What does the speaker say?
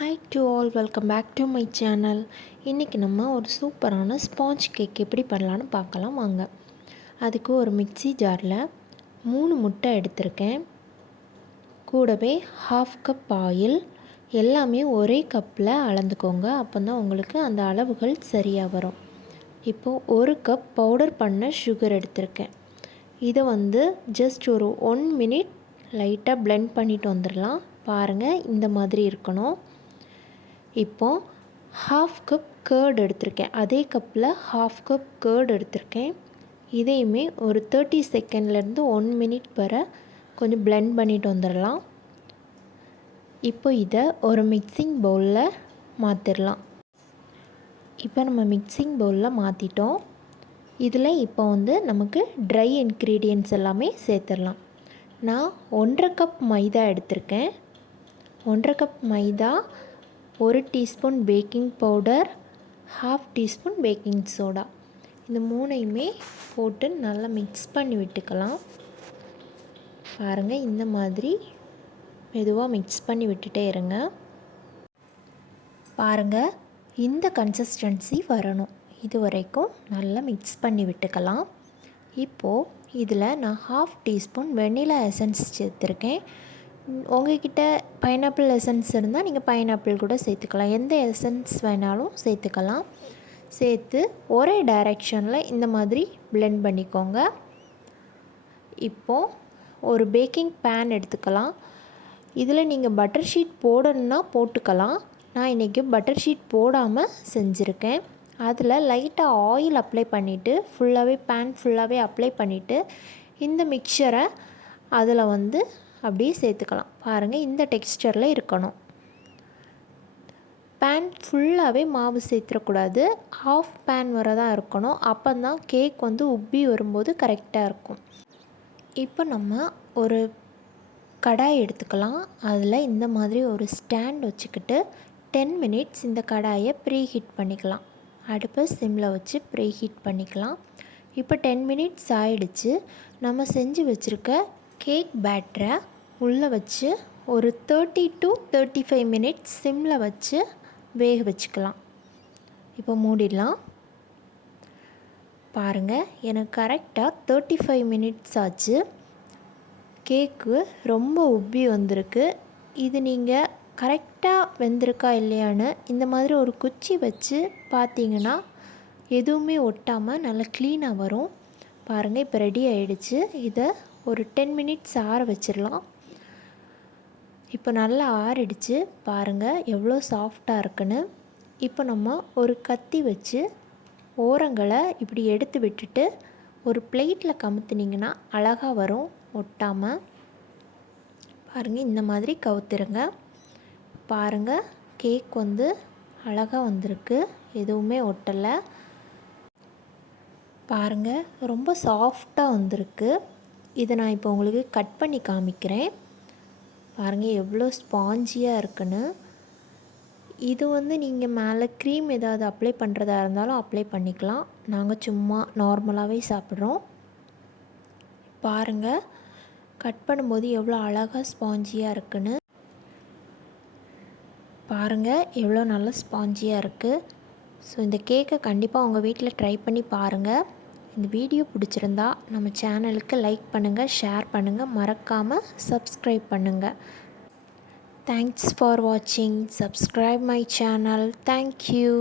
Hi to all, welcome back to my channel. இன்றைக்கி நம்ம ஒரு சூப்பரான ஸ்பாஞ்ச் கேக் எப்படி பண்ணலான்னு பார்க்கலாம் வாங்க. அதுக்கு ஒரு மிக்ஸி ஜாரில் 3 முட்டை எடுத்திருக்கேன். கூடவே 1/2 கப் ஆயில். எல்லாமே ஒரே கப்பில் அளந்துக்கோங்க, அப்போ தான் உங்களுக்கு அந்த அளவுகள் சரியாக வரும். இப்போது 1 கப் பவுடர் பண்ண சுகர் எடுத்திருக்கேன். இதை ஜஸ்ட் ஒரு 1 மினிட் லைட்டாக பிளெண்ட் பண்ணிட்டு வந்துடலாம். பாருங்கள், இந்த மாதிரி இருக்கணும். இப்போது 1/2 கப் கர்ட் எடுத்திருக்கேன். அதே கப்பில் 1/2 கப் கர்ட் எடுத்திருக்கேன். இதையுமே ஒரு 30 செகண்ட்லேருந்து 1 மினிட் வரை கொஞ்சம் பிளெண்ட் பண்ணிட்டு வந்துடலாம். இப்போ இதை ஒரு மிக்சிங் பவுலில் மாற்றிடலாம். இப்போ நம்ம மிக்சிங் பவுலில் மாற்றிட்டோம். இதில் இப்போ நமக்கு ட்ரை இன்க்ரீடியன்ட்ஸ் எல்லாமே சேர்த்துடலாம். நான் 1/2 கப் மைதா எடுத்திருக்கேன். 1/2 கப் மைதா, 1 teaspoon baking powder, 1/2 teaspoon baking soda, இந்த 3ஐயுமே போட்டு நல்லா மிக்ஸ் பண்ணி விட்டுக்கலாம். பாருங்கள், இந்த மாதிரி மெதுவாக மிக்ஸ் பண்ணி விட்டுட்டே இருங்க. பாருங்கள், இந்த கன்சிஸ்டன்சி வரணும். இது வரைக்கும் நல்லா மிக்ஸ் பண்ணி விட்டுக்கலாம். இப்போது இதில் நான் 1/2 டீஸ்பூன் வெண்ணிலா எசன்ஸ் சேர்த்துருக்கேன். உங்கள்கிட்ட பைனாப்பிள் எசன்ஸ் இருந்தால் நீங்கள் பைனாப்பிள் கூட சேர்த்துக்கலாம். எந்த எசன்ஸ் வேணாலும் சேர்த்துக்கலாம். சேர்த்து ஒரே டைரெக்ஷனில் இந்த மாதிரி பிளெண்ட் பண்ணிக்கோங்க. இப்போது ஒரு பேக்கிங் பேன் எடுத்துக்கலாம். இதில் நீங்கள் பட்டர் ஷீட் போடணுன்னா போட்டுக்கலாம். நான் இன்றைக்கி பட்டர் ஷீட் போடாமல் செஞ்சுருக்கேன். அதில் லைட்டாக ஆயில் அப்ளை பண்ணிவிட்டு ஃபுல்லாகவே பேன் ஃபுல்லாகவே அப்ளை பண்ணிவிட்டு இந்த மிக்சரை அதில் அப்படியே சேர்த்துக்கலாம். பாருங்கள், இந்த டெக்ஸ்சரில் இருக்கணும். பேன் ஃபுல்லாகவே மாவு சேர்த்துடக்கூடாது, ஹாஃப் பேன் வரை தான் இருக்கணும். அப்போ தான் கேக் உப்பி வரும்போது கரெக்டாக இருக்கும். இப்போ நம்ம ஒரு கடாய் எடுத்துக்கலாம். அதில் இந்த மாதிரி ஒரு ஸ்டாண்ட் வச்சுக்கிட்டு 10 மினிட்ஸ் இந்த கடாயை ப்ரீ ஹீட் பண்ணிக்கலாம். அடுப்பை சிம்மில் வச்சு ப்ரீ ஹீட் பண்ணிக்கலாம். இப்போ 10 மினிட்ஸ் ஆயிடுச்சு. நம்ம செஞ்சு வச்சுருக்க கேக் பேட்டரை உள்ளே வச்சு ஒரு 30 to 35 மினிட்ஸ் சிம்மில் வச்சு வேக வச்சுக்கலாம். இப்போ மூடிடலாம். பாருங்கள், எனக்கு கரெக்டாக 35 மினிட்ஸ் ஆச்சு. கேக்கு ரொம்ப உப்பி வந்திருக்கு. இது நீங்கள் கரெக்டாக வெந்திருக்கா இல்லையான்னு இந்த மாதிரி ஒரு குச்சி வச்சு பார்த்தீங்கன்னா எதுவுமே ஒட்டாமல் நல்லா க்ளீனாக வரும். பாருங்கள், இப்போ ரெடி ஆகிடுச்சு. இதை ஒரு 10 மினிட்ஸ் ஆற வச்சிடலாம். இப்போ நல்லா ஆறிடுச்சு. பாருங்கள் எவ்வளோ சாஃப்டாக இருக்குன்னு. இப்போ நம்ம ஒரு கத்தி வச்சு ஓரங்களை இப்படி எடுத்து விட்டுட்டு ஒரு பிளேட்டில் கமுத்துனிங்கன்னா அழகாக வரும், ஒட்டாமல். பாருங்கள், இந்த மாதிரி கவுத்துருங்க. பாருங்கள், கேக் அழகாக வந்திருக்கு, எதுவுமே ஒட்டலை. பாருங்கள், ரொம்ப சாஃப்டாக வந்திருக்கு. இதை நான் இப்போ உங்களுக்கு கட் பண்ணி காமிக்கிறேன். பாருங்கள் எவ்வளோ ஸ்பாஞ்சியாக இருக்குன்னு. இது நீங்கள் மேலே க்ரீம் ஏதாவது அப்ளை பண்ணுறதா இருந்தாலும் அப்ளை பண்ணிக்கலாம். நாங்கள் சும்மா நார்மலாகவே சாப்பிட்றோம். பாருங்கள், கட் பண்ணும்போது எவ்வளோ அழகாக ஸ்பாஞ்சியாக இருக்குன்னு. பாருங்கள் எவ்வளோ நல்ல ஸ்பாஞ்சியாக இருக்குது. ஸோ இந்த கேக்கை கண்டிப்பாக உங்கள் வீட்டில் ட்ரை பண்ணி பாருங்கள். இந்த வீடியோ பிடிச்சிருந்தா நம்ம சேனலுக்கு லைக் பண்ணுங்கள், ஷேர் பண்ணுங்கள், மறக்காமல் சப்ஸ்கிரைப் பண்ணுங்கள். தேங்க்ஸ் ஃபார் வாட்சிங். Subscribe my channel. தேங்க்யூ.